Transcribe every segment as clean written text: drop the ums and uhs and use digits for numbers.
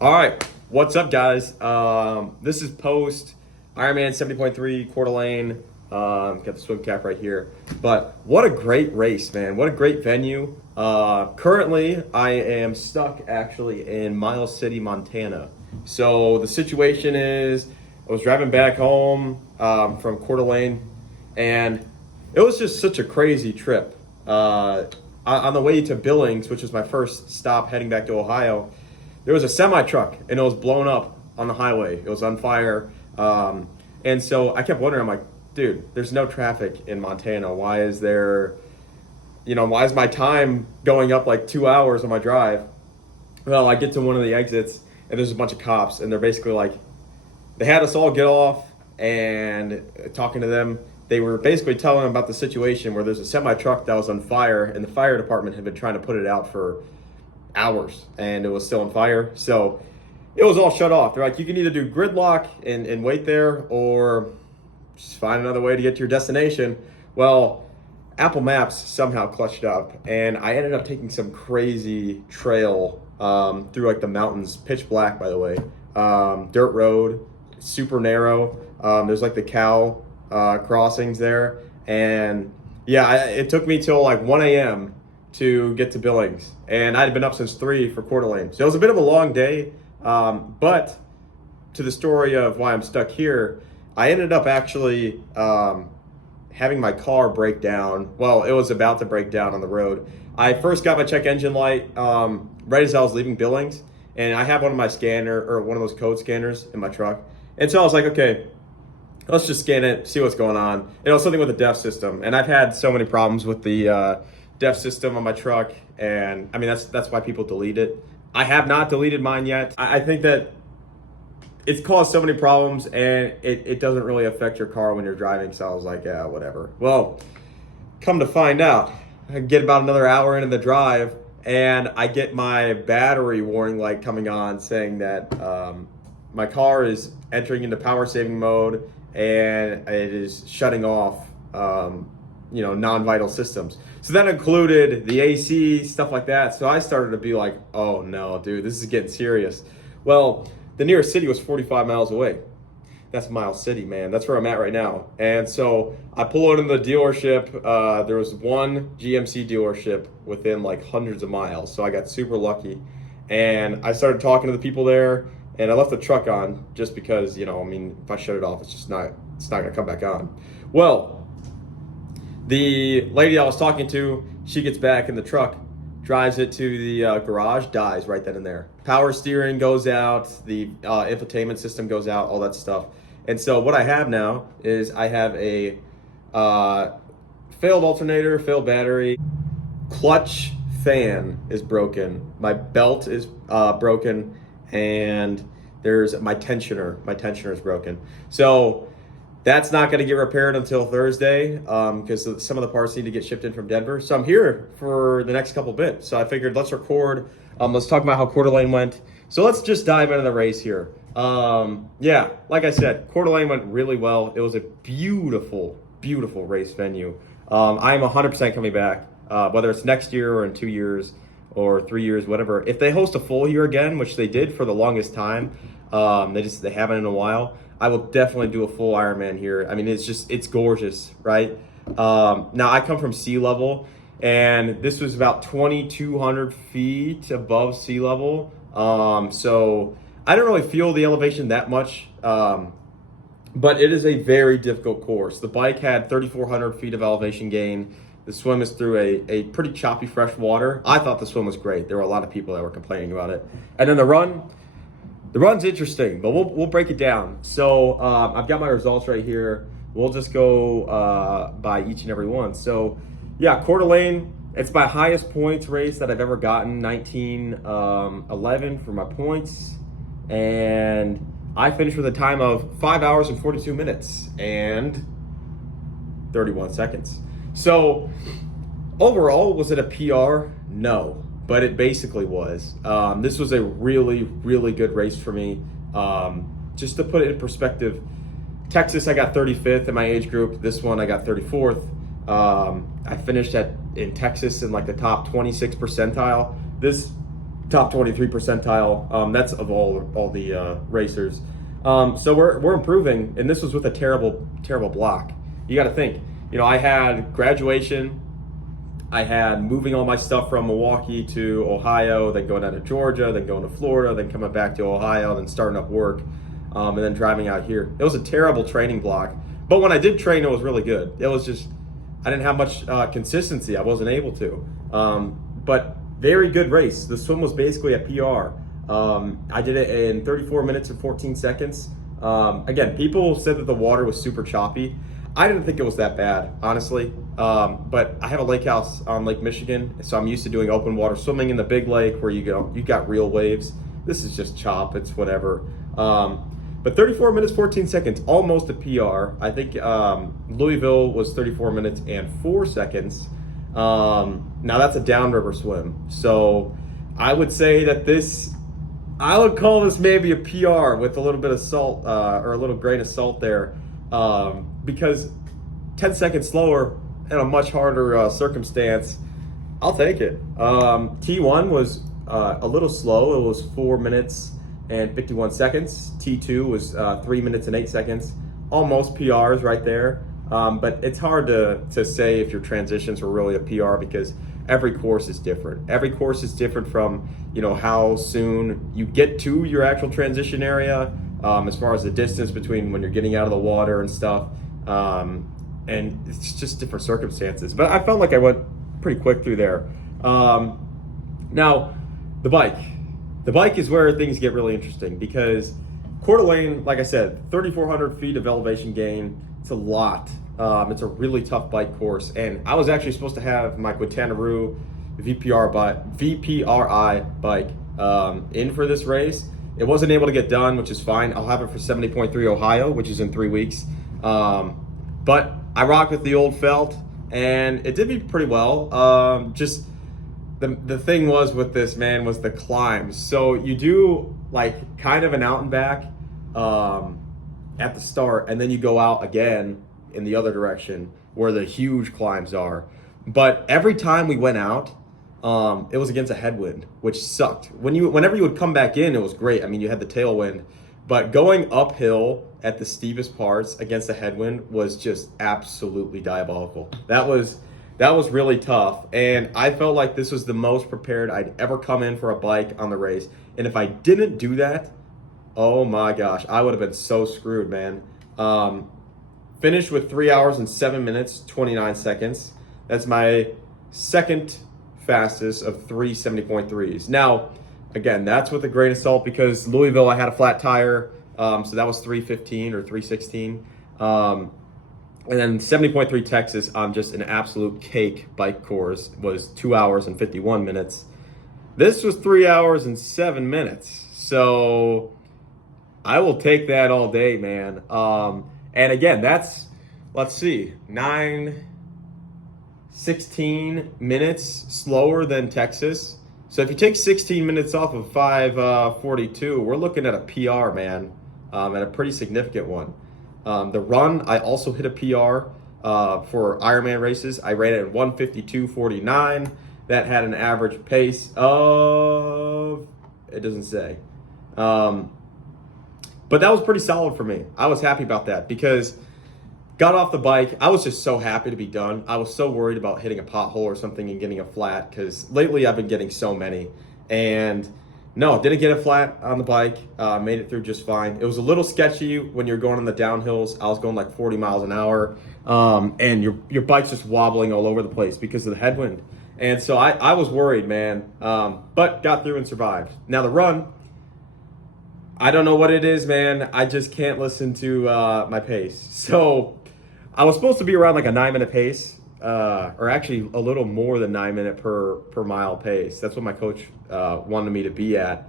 All right, what's up, guys? This is post Ironman 70.3 Coeur d'Alene. Got the swim cap right here. But what a great race, man! What a great venue. Currently, I am stuck actually in Miles City, Montana. So the situation is, I was driving back home from Coeur d'Alene, and it was just such a crazy trip. On the way to Billings, which was my first stop heading back to Ohio, there was a semi truck and it was blown up on the highway. It was on fire. And so I kept wondering, I'm like, dude, there's no traffic in Montana. Why is my time going up like 2 hours on my drive? Well, I get to one of the exits and there's a bunch of cops and they're basically like, they had us all get off, and talking to them, they were basically telling them about the situation where there's a semi truck that was on fire and the fire department had been trying to put it out for hours and it was still on fire. So it was all shut off. They're like, you can either do gridlock and wait there or just find another way to get to your destination. Well, Apple Maps somehow clutched up and I ended up taking some crazy trail through like the mountains, pitch black, by the way, dirt road, super narrow. There's like the cow crossings there. And yeah, it took me till like 1 a.m. to get to Billings, and I'd been up since 3 for Coeur d'Alene. So it was a bit of a long day, but to the story of why I'm stuck here, I ended up actually having my car break down. Well, it was about to break down on the road. I first got my check engine light right as I was leaving Billings, and I have one of my one of those code scanners in my truck. And so I was like, okay, let's just scan it, see what's going on. It was something with the DEF system, and I've had so many problems with the DEF system on my truck, and I mean that's why people delete it. I have not deleted mine yet. I think that it's caused so many problems, and it doesn't really affect your car when you're driving, so I was like, yeah, whatever. Well, come to find out, I get about another hour into the drive, and I get my battery warning light coming on saying that my car is entering into power saving mode and it is shutting off non-vital systems. So that included the AC, stuff like that. So I started to be like, oh no, dude, this is getting serious. Well, the nearest city was 45 miles away. That's Miles City, man. That's where I'm at right now. And so I pull out in the dealership. There was one GMC dealership within like hundreds of miles. So I got super lucky. And I started talking to the people there, and I left the truck on just because, if I shut it off, it's not gonna come back on. Well, the lady I was talking to, she gets back in the truck, drives it to the garage, dies right then and there. Power steering goes out, the infotainment system goes out, all that stuff. And so what I have now is I have a failed alternator, failed battery, clutch fan is broken, my belt is broken, and there's my tensioner. My tensioner is broken. So that's not going to get repaired until Thursday because some of the parts need to get shipped in from Denver. So I'm here for the next couple bits. So I figured let's record. Let's talk about how Coeur d'Alene went. So let's just dive into the race here. Yeah, like I said, Coeur d'Alene went really well. It was a beautiful, beautiful race venue. I'm 100% coming back, whether it's next year or in 2 years or 3 years, whatever. If they host a full year again, which they did for the longest time, they haven't in a while, I will definitely do a full Ironman here. I mean, it's gorgeous, right? Now I come from sea level, and this was about 2,200 feet above sea level. So I don't really feel the elevation that much, but it is a very difficult course. The bike had 3,400 feet of elevation gain. The swim is through a pretty choppy fresh water. I thought the swim was great. There were a lot of people that were complaining about it. And then the run's interesting, but we'll break it down. So I've got my results right here. We'll just go by each and every one. So yeah, Coeur d'Alene, it's my highest points race that I've ever gotten, 1911 for my points. And I finished with a time of 5 hours and 42 minutes and 31 seconds. So overall, was it a PR? No, but it basically was. This was a really, really good race for me. Just to put it in perspective, Texas, I got 35th in my age group. This one, I got 34th. I finished in Texas in like the top 26 percentile. This top 23 percentile. That's of all the racers. So we're improving, and this was with a terrible block. You got to think, I had graduation, I had moving all my stuff from Milwaukee to Ohio, then going down to Georgia, then going to Florida, then coming back to Ohio, then starting up work, and then driving out here. It was a terrible training block, but when I did train, it was really good. It was just I didn't have much consistency. I wasn't able to, but very good race. The swim was basically a PR. I did it in 34 minutes and 14 seconds. Again, people said that the water was super choppy. I didn't think it was that bad, honestly. But I have a lake house on Lake Michigan, so I'm used to doing open water swimming in the big lake where you got real waves. This is just chop, it's whatever. But 34 minutes, 14 seconds, almost a PR. I think Louisville was 34 minutes and 4 seconds. Now that's a downriver swim. So I would say that I would call this maybe a PR with a little bit of salt or a little grain of salt there, because 10 seconds slower in a much harder circumstance, I'll take it. T1 was a little slow. It was 4 minutes and 51 seconds. T2 was 3 minutes and 8 seconds. Almost PRs right there. But it's hard to say if your transitions were really a PR because every course is different. Every course is different from, how soon you get to your actual transition area, as far as the distance between when you're getting out of the water and stuff. And it's just different circumstances. But I felt like I went pretty quick through there. Now, the bike. The bike is where things get really interesting because Coeur d'Alene, like I said, 3,400 feet of elevation gain. It's a lot. It's a really tough bike course. And I was actually supposed to have my Quintana Roo VPRI bike in for this race. It wasn't able to get done, which is fine. I'll have it for 70.3 Ohio, which is in 3 weeks. But I rocked with the old felt, and it did me pretty well. Just the thing was with this, man, was the climbs. So you do like kind of an out and back at the start, and then you go out again in the other direction where the huge climbs are. But every time we went out, it was against a headwind, which sucked. Whenever you would come back in, it was great. I mean, you had the tailwind, but going uphill at the steepest parts against a headwind was just absolutely diabolical. That was really tough, and I felt like this was the most prepared I'd ever come in for a bike on the race. And if I didn't do that, oh my gosh, I would have been so screwed, man. Finished with 3 hours and 7 minutes, 29 seconds. That's my second fastest of 3 70.3s. Now, again, that's with a grain of salt because Louisville, I had a flat tire, so that was 3:15 or 3:16. And then 70.3 Texas on just an absolute cake bike course was 2 hours and 51 minutes. This was 3 hours and 7 minutes. So I will take that all day, man. And again, that's, let's see, 16 minutes slower than Texas. So if you take 16 minutes off of 5:42, we're looking at a PR, man, and a pretty significant one. The run, I also hit a PR for Ironman races. I ran it in 1:52.49. That had an average pace of, it doesn't say. But that was pretty solid for me. I was happy about that because got off the bike. I was just so happy to be done. I was so worried about hitting a pothole or something and getting a flat because lately I've been getting so many. And no, didn't get a flat on the bike. Made it through just fine. It was a little sketchy when you're going on the downhills. I was going like 40 miles an hour, and your bike's just wobbling all over the place because of the headwind. And so I was worried, man, but got through and survived. Now the run, I don't know what it is, man. I just can't listen to my pace. So I was supposed to be around like a 9-minute pace, or actually a little more than 9 minute per mile pace. That's what my coach wanted me to be at.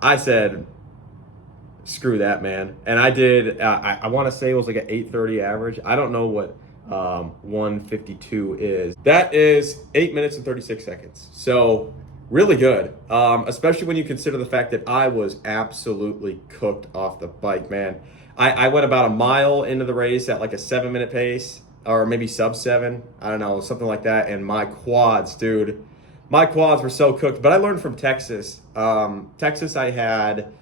I said, screw that, man. And I did, I want to say it was like an 8:30 average. I don't know what 1:52 is. That is 8 minutes and 36 seconds. So really good, especially when you consider the fact that I was absolutely cooked off the bike, man. I went about a mile into the race at like a 7-minute pace, or maybe sub 7. I don't know, something like that. And my quads, dude, my quads were so cooked. But I learned from Texas. Texas, I had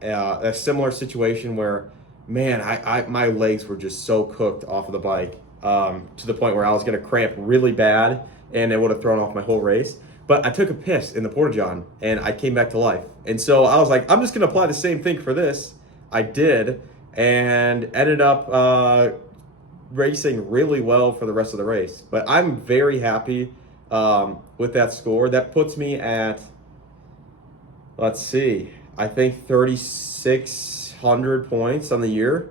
a similar situation where, man, my legs were just so cooked off of the bike, to the point where I was going to cramp really bad, and it would have thrown off my whole race. But I took a piss in the porta-john, and I came back to life. And so I was like, I'm just going to apply the same thing for this. I did, and ended up racing really well for the rest of the race. But I'm very happy with that score. That puts me at, let's see, I think 3,600 points on the year.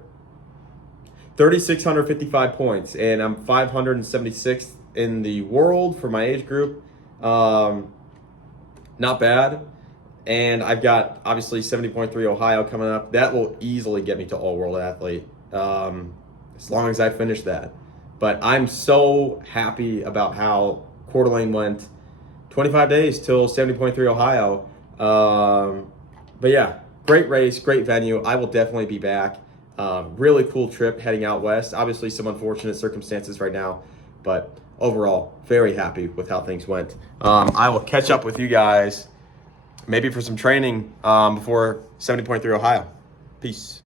3,655 points, and I'm 576th in the world for my age group. Not bad. And I've got, obviously, 70.3 Ohio coming up. That will easily get me to all-world athlete, as long as I finish that. But I'm so happy about how Coeur d'Alene went. 25 days till 70.3 Ohio. But yeah, great race, great venue. I will definitely be back. Really cool trip heading out west. Obviously, some unfortunate circumstances right now, but overall, very happy with how things went. I will catch up with you guys maybe for some training before 70.3 Ohio. Peace.